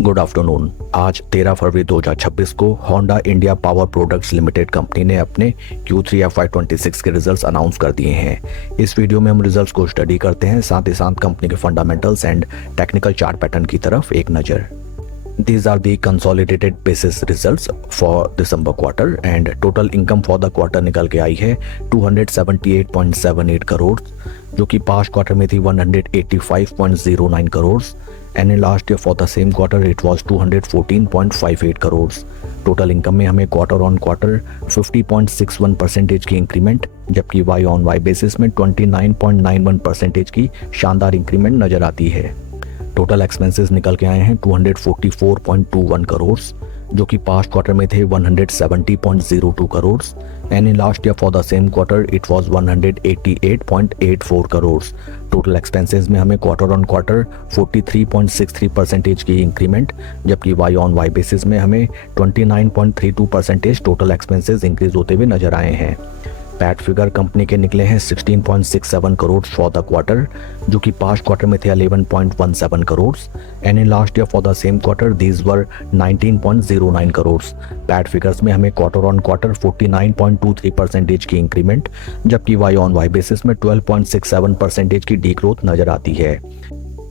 Good afternoon. आज 13 फरवरी 2026 को Honda India power products limited company ने अपने Q3 FY26 के रिजल्ट्स अनाउंस कर दिए हैं। इस वीडियो में हम रिजल्ट्स को स्टडी करते हैं, साथ ही साथ कंपनी के fundamentals and technical chart pattern की तरफ एक नज़र। These are the consolidated basis results for December quarter and total income for the quarter निकल के आई है 278.78 करोड़, जो कि पास्ट क्वार्टर में थी 185.09 crore and in last year for the same quarter it was 214.58 crore. Total income में हमें क्वार्टर ऑन क्वार्टर 50.61% की इंक्रीमेंट, जबकि वाई ऑन वाई बेसिस में 29.91% की शानदार इंक्रीमेंट नजर आती है। टोटल एक्सपेंसेस निकल के आए हैं 244.21 करोड़, जो कि पास्ट क्वार्टर में थे 170.02 crore and in last year for the same quarter it was 188.84 crore. Total expenses में हमें क्वार्टर ऑन क्वार्टर 43.63% की इंक्रीमेंट, जबकि वाई ऑन वाई बेसिस में हमें 29.32% टोटल एक्सपेंसेस इंक्रीज होते हुए नजर आए हैं। पैट फिगर कंपनी के निकले हैं 16.67 करोड़ फॉर द क्वार्टर, जो कि पास्ट क्वार्टर में थे 11.17 crore and in last year for the same quarter these were 19.09 crore. PAT figures में हमें क्वार्टर ऑन क्वार्टर 49.23% की इंक्रीमेंट, जबकि वाई ऑन वाई बेसिस में 12.67% की डीग्रोथ नजर आती है।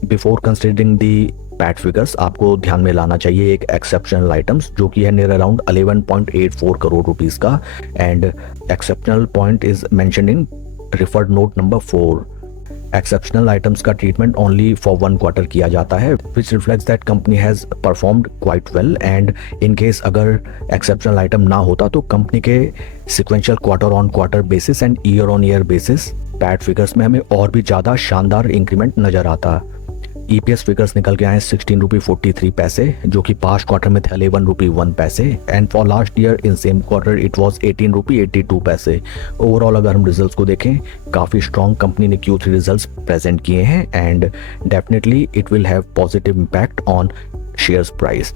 Before considering the PAT figures आपको ध्यान में लाना चाहिए एक एक्सेप्शनल आइटम्स, जो कि है नियर अराउंड 11.84 करोड़ रुपीस का and exceptional point is mentioned in referred note number 4। Exceptional items का ट्रीटमेंट ओनली फॉर 1 क्वार्टर किया जाता है, विच reflects that company has performed quite well and in case अगर एक्सेप्शनल आइटम ना होता तो कंपनी के sequential quarter on quarter basis and year on year basis PAT figures में हमें और भी ज़्यादा शानदार इंक्रीमेंट नजर आता। EPS फिगर्स निकल के आए 16 रुपी 43 पैसे, जो कि पास्ट क्वार्टर में थे 11 रुपी 1 पैसे and for last year in same quarter it was 18 रुपी 82 पैसे। ओवरऑल अगर हम रिजल्ट्स को देखें, काफ़ी स्ट्रॉन्ग कंपनी ने Q3 रिजल्ट्स प्रेजेंट किए हैं and definitely it will have positive impact on shares price.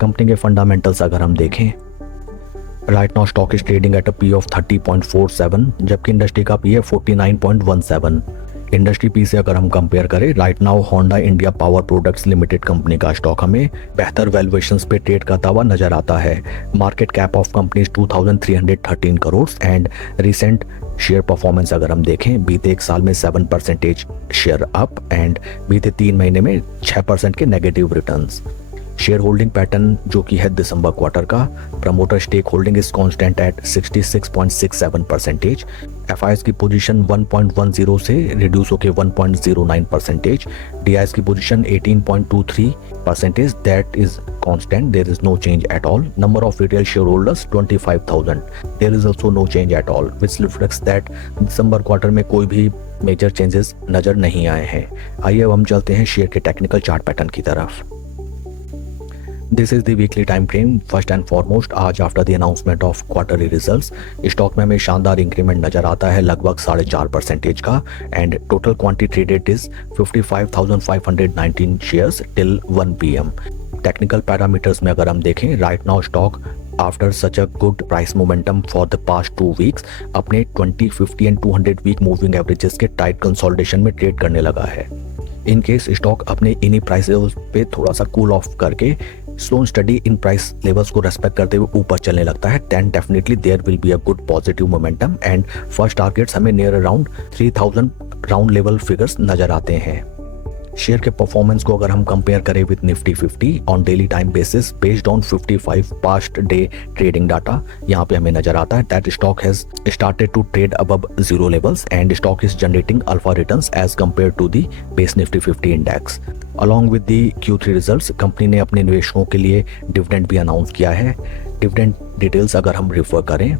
Company के फंडामेंटल्स अगर हम देखें, right now stock is trading at a P of 30.47, जबकि इंडस्ट्री का P है 49.17। इंडस्ट्री पी से अगर हम कंपेयर करें, right now Honda India power products limited company का स्टॉक हमें बेहतर वैल्यूएशंस पे ट्रेड करता हुआ नजर आता है। Market cap of company 2313 crore and recent share performance अगर हम देखें, बीते एक साल में 7% शेयर अप एंड बीते 3 महीने में 6% के negative returns. Share holding pattern जो कि है दिसंबर क्वार्टर का, promoter stake holding is constant at 66.67%। FIs की पोजीशन 1.10 से रिड्यूस होकर 1.09%। डीआईएस की position 18.23%, that is constant, there is no change at all. Number of retail share holders 25,000, there is also no change at all, which reflects that दिसंबर quarter में कोई भी major changes नजर नहीं आए हैं। आइए अब हम चलते हैं शेयर के टेक्निकल चार्ट पैटर्न की तरफ। This is the weekly time frame. First and foremost, आज after the announcement of quarterly results stock में हमें शानदार इंक्रीमेंट नजर आता है, लगभग 4.5% का and total quantity traded is 55,519 shares till 1 PM। Technical parameters में अगर हम देखें, right now stock after such a good price momentum for the past 2 weeks अपने 20, 50 एंड 200 वीक मूविंग एवरेजेस के टाइट कंसोलिडेशन में ट्रेड करने लगा है। इन केस स्टॉक अपने इन्हीं प्राइस लेवल्स पे थोड़ा सा कूल ऑफ करके slow steady in price levels को रेस्पेक्ट करते हुए ऊपर चलने लगता है, then definitely there will be a good positive momentum and first targets हमें near around 3000 round level figures नजर आते हैं। शेयर के परफॉर्मेंस को अगर हम कंपेयर करें with Nifty 50 on daily time basis based on 55 past day trading data, यहाँ पे हमें नजर आता है that stock has started to trade above zero levels and stock is generating alpha returns as compared to the base Nifty 50 index. Along with the Q3 results company ने अपने निवेशकों के लिए डिविडेंड भी अनाउंस किया है। डिविडेंड डिटेल्स अगर हम रेफर करें,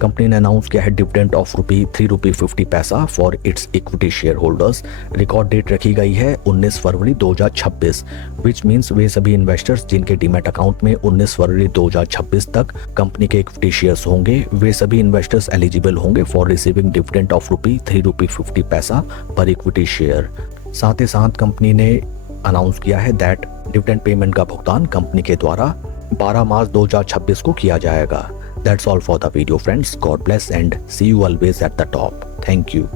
कंपनी ने अनाउंस किया है dividend of 3 rupee 50 paisa for its equity share holders. Record date रखी गई है 19 फरवरी 2026, विच मीन्स वे सभी इन्वेस्टर्स जिनके डीमैट अकाउंट में 19 फरवरी 2026 तक कंपनी के इक्विटी शेयर्स होंगे, वे सभी इन्वेस्टर्स एलिजिबल होंगे for receiving dividend of 3 rupee 50 पैसा पर इक्विटी शेयर। साथ ही साथ कंपनी ने अनाउंस किया है दैट डिविडेंड पेमेंट का भुगतान कंपनी के द्वारा 12 मार्च 2026 को किया जाएगा। That's all for the video friends. God bless and see you always at the top. Thank you.